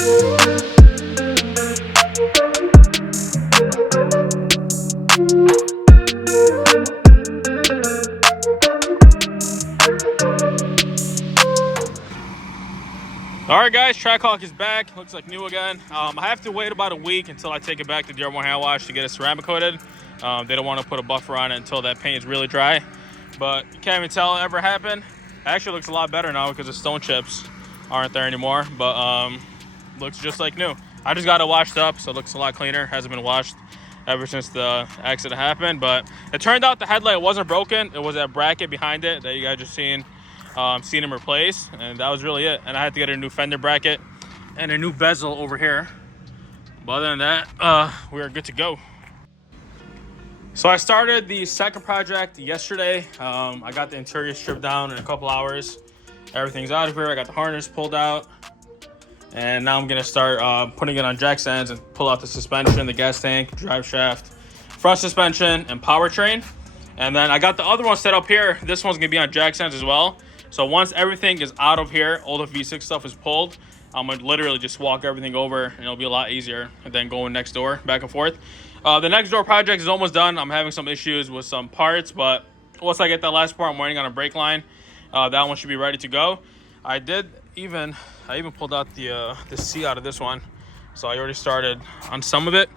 Alright guys, Trackhawk is back. Looks like new again. I have to wait about a week until I take it back to Dearborn hand wash to get it ceramic coated. They don't want to put a buffer on it until that paint is really dry. But you can't even tell it ever happened. It actually looks a lot better now because the stone chips aren't there anymore. But looks just like new. I just got it washed up, so it looks a lot cleaner. Hasn't been washed ever since the accident happened. But it turned out the headlight wasn't broken. It was that bracket behind it that you guys just seen him replace, and that was really it. And I had to get a new fender bracket and a new bezel over here, but other than that, we are good to go. So I started the second project yesterday. I got the interior stripped down in a couple hours. Everything's out of here. I got the harness pulled out, and now I'm gonna start putting it on jack stands and pull out the suspension, the gas tank, drive shaft, front suspension, and powertrain. And then I got the other one set up here. This one's gonna be on jack stands as well. So once everything is out of here, all the V6 stuff is pulled, I'm gonna literally just walk everything over, and it'll be a lot easier than going next door, back and forth. The next door project is almost done. I'm having some issues with some parts, but once I get that last part, I'm waiting on a brake line. That one should be ready to go. I even pulled out the seat out of this one, so I already started on some of it.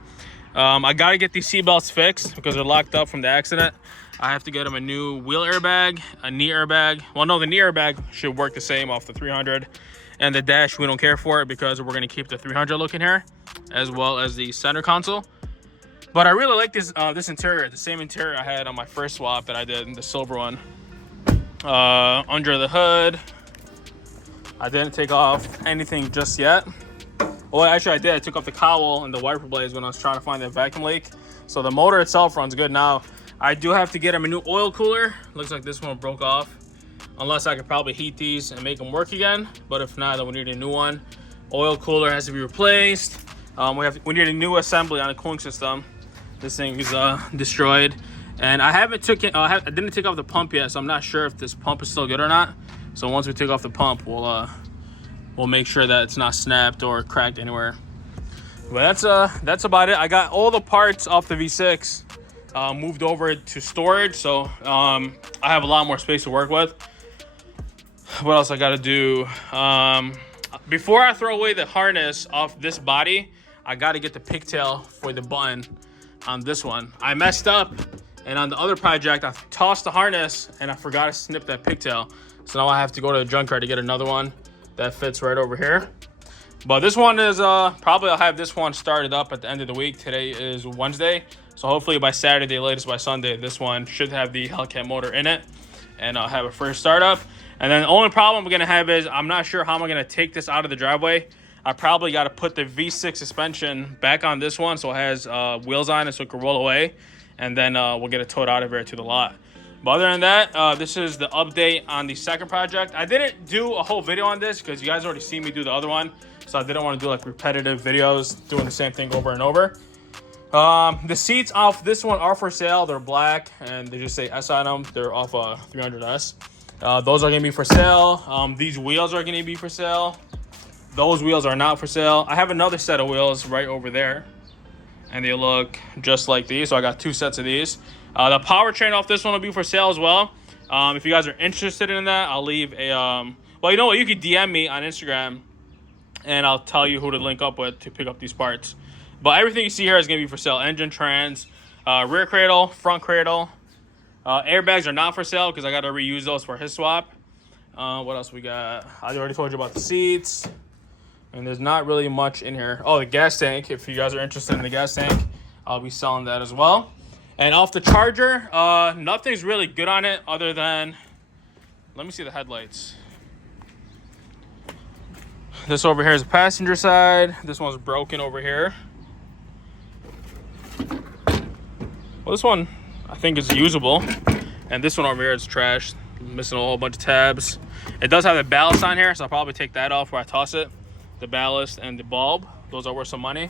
I gotta get these seat belts fixed because they're locked up from the accident. I have to get them a new wheel airbag, a knee airbag. Well, no, the knee airbag should work the same off the 300. And the dash, we don't care for it because we're going to keep the 300 look in here, as well as the center console. But I really like this interior, the same interior I had on my first swap that I did in the silver one. Under the hood, I didn't take off anything just yet. Well, actually I did. I took off the cowl and the wiper blades when I was trying to find that vacuum leak. So the motor itself runs good now. I do have to get him a new oil cooler. Looks like this one broke off. Unless I could probably heat these and make them work again. But if not, then we need a new one. Oil cooler has to be replaced. We need a new assembly on the cooling system. This thing is destroyed. And I didn't take off the pump yet, so I'm not sure if this pump is still good or not. So once we take off the pump, we'll make sure that it's not snapped or cracked anywhere. But that's about it. I got all the parts off the V6 moved over to storage, so I have a lot more space to work with. What else I gotta do? Before I throw away the harness off this body, I gotta get the pigtail for the button on this one. I messed up, and on the other project, I tossed the harness and I forgot to snip that pigtail. So now I have to go to the junkyard to get another one that fits right over here. But this one is probably I'll have this one started up at the end of the week. Today is Wednesday, so hopefully by Saturday, latest by Sunday, this one should have the Hellcat motor in it, and I'll have a first startup. And then the only problem I'm gonna have is I'm not sure how I'm gonna take this out of the driveway. I probably got to put the V6 suspension back on this one so it has wheels on it so it can roll away, and then we'll get it towed out of here to the lot. But other than that, this is the update on the second project. I didn't do a whole video on this because you guys already seen me do the other one, so I didn't want to do like repetitive videos doing the same thing over and over. The seats off this one are for sale. They're black and they just say S on them. They're off a 300S. Those are gonna be for sale. These wheels are gonna be for sale. Those wheels are not for sale. I have another set of wheels right over there, and they look just like these. So I got two sets of these. The powertrain off this one will be for sale as well. If you guys are interested in that, I'll leave a well, you know what, you can DM me on Instagram and I'll tell you who to link up with to pick up these parts. But everything you see here is gonna be for sale. Engine, trans, rear cradle, front cradle. Airbags are not for sale because I got to reuse those for his swap. What else we got? I already told you about the seats, and there's not really much in here. Oh, the gas tank. If you guys are interested in the gas tank, I'll be selling that as well. And off the Charger, nothing's really good on it other than, let me see the headlights. This over here is the passenger side. This one's broken over here. Well, this one I think is usable, and this one over here is trash, missing a whole bunch of tabs. It does have the ballast on here, so I'll probably take that off where I toss it. The ballast and the bulb, those are worth some money.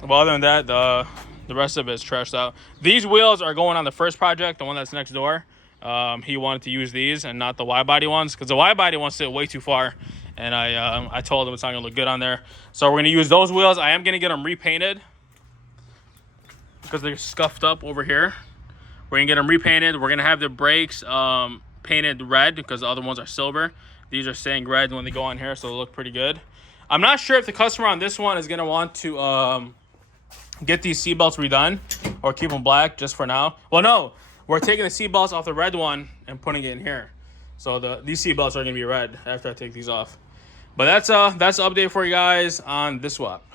But other than that, the rest of it is trashed out. These wheels are going on the first project, the one that's next door. He wanted to use these and not the wide body ones because the wide body ones sit way too far. And I told him it's not going to look good on there. So we're going to use those wheels. I am going to get them repainted because they're scuffed up over here. We're going to get them repainted. We're going to have the brakes painted red because the other ones are silver. These are staying red when they go on here, so they look pretty good. I'm not sure if the customer on this one is going to want to get these seatbelts redone or keep them black just for now. Well, no. We're taking the seatbelts off the red one and putting it in here. So these seatbelts are going to be red after I take these off. But that's an update for you guys on this swap.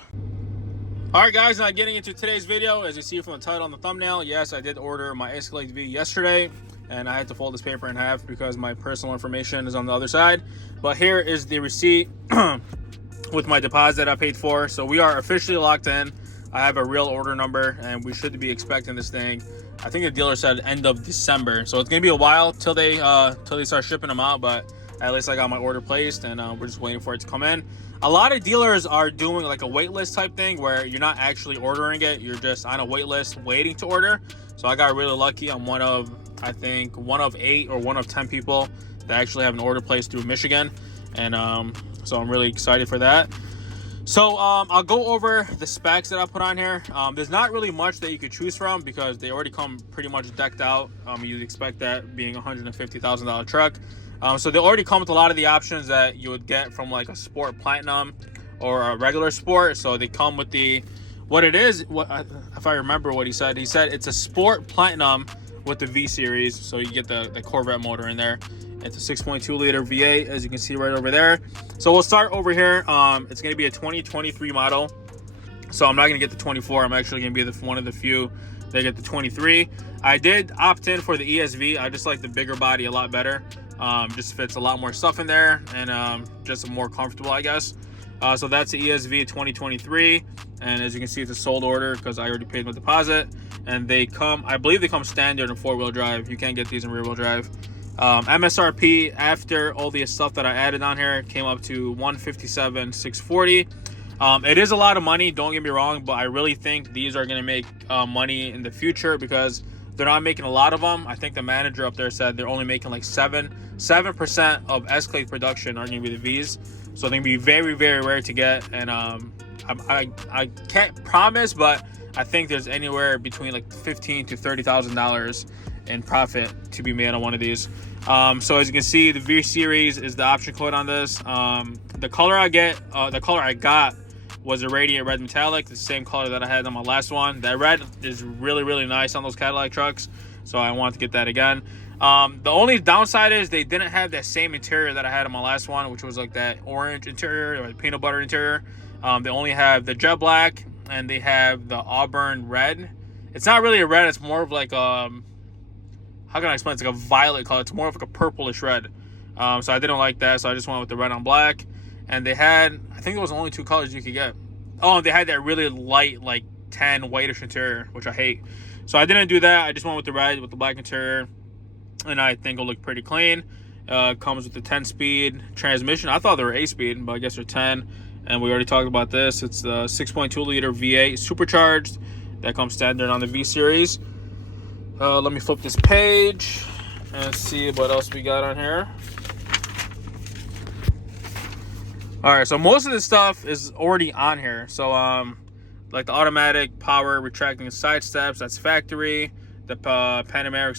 All right, guys, now getting into today's video. As you see from the title on the thumbnail, yes, I did order my Escalade V yesterday, and I had to fold this paper in half because my personal information is on the other side. But here is the receipt with my deposit I paid for. So we are officially locked in. I have a real order number, and we should be expecting this thing. I think the dealer said end of December, so it's gonna be a while till they start shipping them out. But at least I got my order placed, and we're just waiting for it to come in. A lot of dealers are doing like a wait list type thing where you're not actually ordering it, you're just on a wait list waiting to order. So I got really lucky. I'm one of 8 or one of 10 people that actually have an order placed through Michigan, and so I'm really excited for that. So I'll go over the specs that I put on here. There's not really much that you could choose from because they already come pretty much decked out. You'd expect that being a $150,000 truck. So they already come with a lot of the options that you would get from like a Sport Platinum or a regular Sport. So they come with if I remember what he said it's a Sport Platinum with the V series. So you get the Corvette motor in there. It's a 6.2 liter V8, as you can see right over there. So we'll start over here. It's going to be a 2023 model. So I'm not going to get the 24. I'm actually going to be one of the few that get the 23. I did opt in for the ESV. I just like the bigger body a lot better. Just fits a lot more stuff in there, and just more comfortable, I guess. So that's the ESV 2023. And as you can see, it's a sold order because I already paid my deposit. And I believe they come standard in 4-wheel drive. You can't get these in rear-wheel drive. MSRP after all the stuff that I added on here came up to $157,640. It is a lot of money, don't get me wrong, but I really think these are going to make money in the future because they're not making a lot of them. I think the manager up there said they're only making like 7% of Escalade production are going to be the V's, so they're going to be very, very rare to get. And I can't promise, but I think there's anywhere between like $15,000 to $30,000 in profit to be made on one of these. So as you can see, the V series is the option code on this. The color I got was a radiant red metallic, the same color that I had on my last one. That red is really, really nice on those Cadillac trucks, so I wanted to get that again. The only downside is they didn't have that same interior that I had on my last one, which was like that orange interior or peanut butter interior. They only have the jet black, and they have the auburn red. It's not really a red, it's more of like how can I explain? It's like a violet color. It's more of like a purplish red. So I didn't like that, so I just went with the red on black. And they had, I think it was only 2 colors you could get. Oh, they had that really light, like tan whitish interior, which I hate. So I didn't do that. I just went with the red with the black interior, and I think it'll look pretty clean. Comes with the 10-speed transmission. I thought they were 8-speed, but I guess they're 10. And we already talked about this. It's the 6.2 liter V8 supercharged that comes standard on the V series. Let me flip this page and see what else we got on here. All right, so most of this stuff is already on here. So like the automatic power retracting side steps, that's factory. The panoramic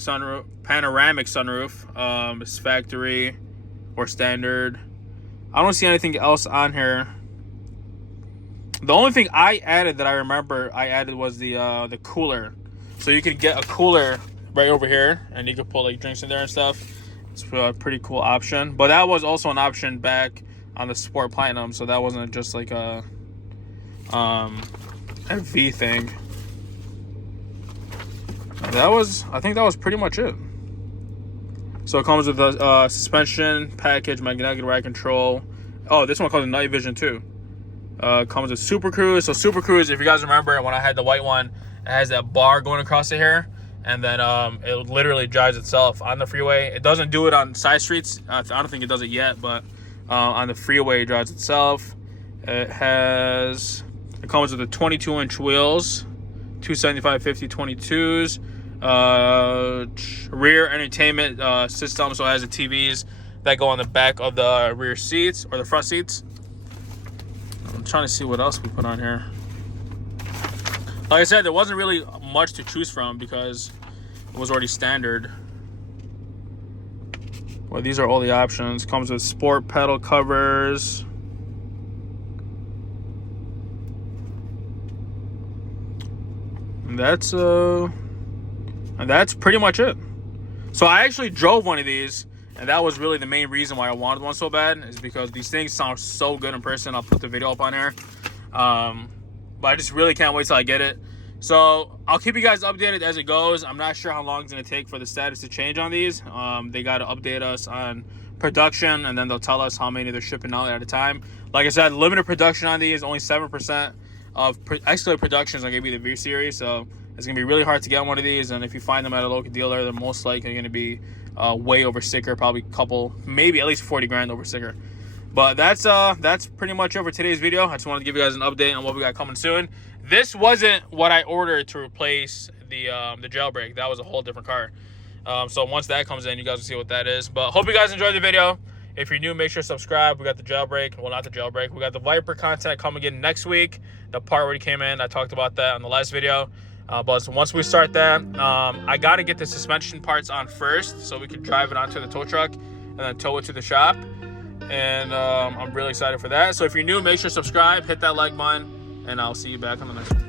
sunroof is factory or standard. I don't see anything else on here. The only thing I added that I remember I added was the cooler. So you could get a cooler right over here, and you could put like drinks in there and stuff. It's a pretty cool option. But that was also an option back on the Sport Platinum, so that wasn't just like a V thing. I think that was pretty much it. So it comes with the suspension package, magnetic ride control. Oh, this one comes with night vision too. Comes with Super Cruise. So Super Cruise, if you guys remember when I had the white one, it has that bar going across it here, and then it literally drives itself on the freeway. It doesn't do it on side streets. I don't think it does it yet, but on the freeway it drives itself. It comes with the 22-inch wheels, 275/50 22s. Rear entertainment system, so it has the TVs that go on the back of the rear seats or the front seats. I'm trying to see what else we put on here. Like I said, there wasn't really much to choose from because it was already standard. Well, these are all the options. Comes with sport pedal covers. And that's pretty much it. So I actually drove one of these, and that was really the main reason why I wanted one so bad, is because these things sound so good in person. I'll put the video up on here. But I just really can't wait till I get it. So I'll keep you guys updated as it goes. I'm not sure how long it's going to take for the status to change on these. They got to update us on production, and then they'll tell us how many they're shipping out at a time. Like I said, limited production on these, only 7% of Escalade production is going to be the V series. So it's going to be really hard to get one of these. And if you find them at a local dealer, they're most likely going to be way over sticker, probably a couple, maybe at least 40 grand over sticker. But that's pretty much over today's video. I just wanted to give you guys an update on what we got coming soon. This wasn't what I ordered to replace the jailbreak. That was a whole different car. So once that comes in, you guys will see what that is. But hope you guys enjoyed the video. If you're new, make sure to subscribe. We got the jailbreak. Well, not the jailbreak. We got the Viper content coming in next week. The part where he came in, I talked about that on the last video. But once we start that, I got to get the suspension parts on first so we can drive it onto the tow truck and then tow it to the shop. And I'm really excited for that. So if you're new, make sure to subscribe, hit that like button, and I'll see you back on the next one.